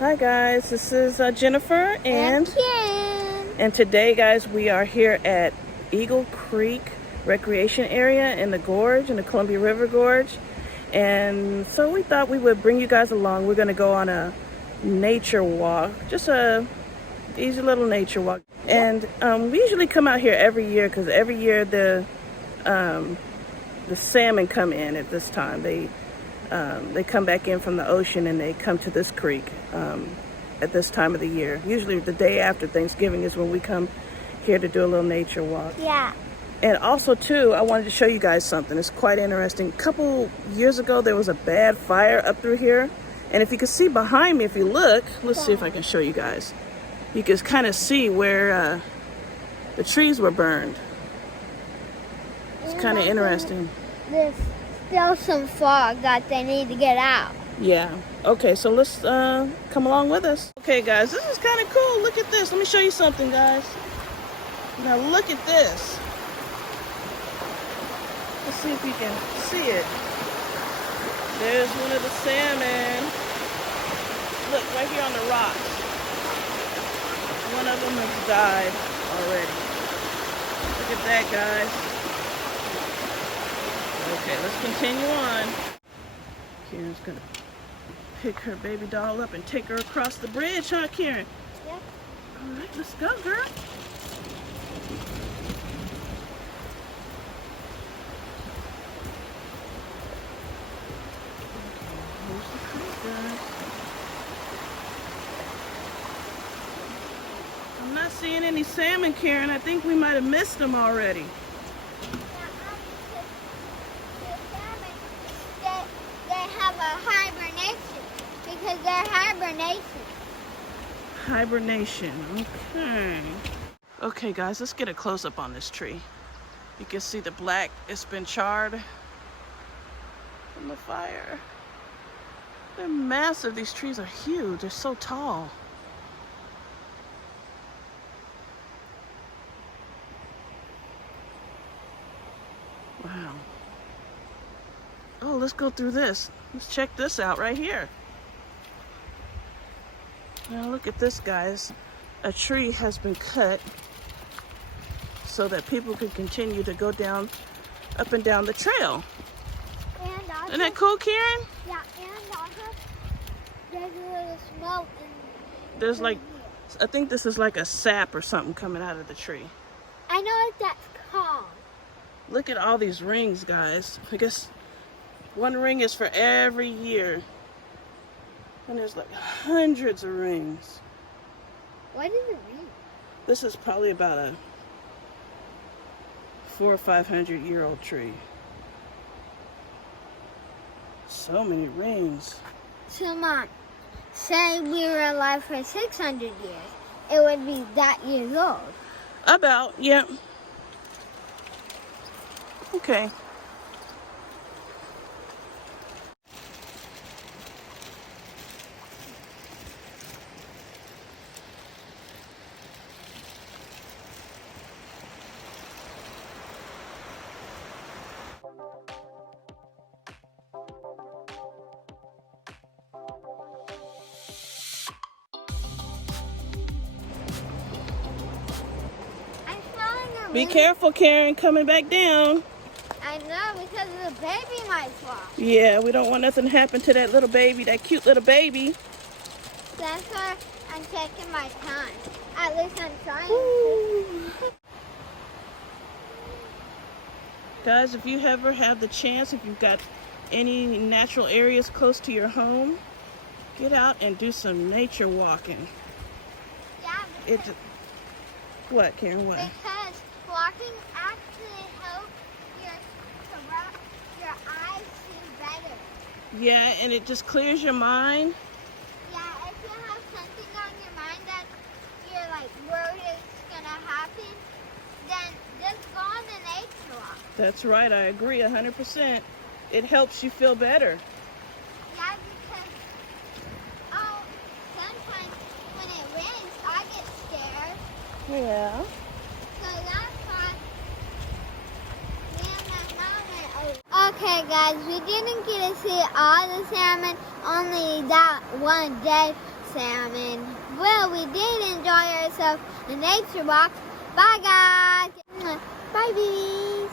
Hi guys, this is Jennifer and Kieran. And today guys we are here at Eagle Creek Recreation Area in the gorge, in the Columbia River Gorge. And so we thought we would bring you guys along. We're going to go on a nature walk, just a easy little nature walk. And we usually come out here every year because every year the salmon come in at this time. They come back in from the ocean and they come to this creek at this time of the year. Usually the day after Thanksgiving is when we come here to do a little nature walk. Yeah. And also too, I wanted to show you guys something. It's quite interesting. A couple years ago, there was a bad fire up through here. And if you can see behind me, if you look, let's see if I can show you guys. You can kind of see where the trees were burned. It's kind of interesting. There's still some fog that they need to get out. Yeah. Okay, so let's come along with us. Okay, guys, this is kind of cool. Look at this. Let me show you something, guys. Now look at this. Let's see if you can see it. There's one of the salmon. Look, right here on the rocks. One of them has died already. Look at that, guys. Okay, let's continue on. Kieran's gonna pick her baby doll up and take her across the bridge, huh, Kieran? Yep. All right, let's go, girl. Here's the creek, guys. I'm not seeing any salmon, Kieran. I think we might have missed them already. Because they're Hibernation, okay. Okay guys, let's get a close-up on this tree. You can see the black, it's been charred from the fire. They're massive, these trees are huge, they're so tall. Wow. Oh, let's go through this. Let's check this out right here. Now look at this, guys. A tree has been cut so that people can continue to go down, up and down the trail. And also, isn't that cool, Kieran? Yeah, and also there's a little smoke. There's like, I think this is like a sap or something coming out of the tree. I know what that's called. Look at all these rings, guys. I guess one ring is for every year. And there's like hundreds of rings. What is a ring? This is probably about a 400 or 500-year-old tree. So many rings. So, Mom, say we were alive for 600 years, it would be that years old. About, yeah. Okay. Be careful, Kieran, coming back down. I know, because the baby might fall. Yeah, we don't want nothing to happen to that little baby, that cute little baby. That's why I'm taking my time. At least I'm trying to. Guys, if you ever have the chance, if you've got any natural areas close to your home, get out and do some nature walking. Yeah, What, Karen, what? Because walking actually helps your eyes see better. Yeah, and it just clears your mind. Yeah, if you have something on your mind that you're like worried is gonna happen, then just go on the nature walk. That's right, I agree 100%. It helps you feel better. Yeah, because sometimes when it rains, I get scared. Yeah. So that's why me and my mom went over. Okay, guys, we didn't get to see all the salmon only that one day. salmon. Well, we did enjoy ourselves in nature walk. Bye, guys. Bye, babies.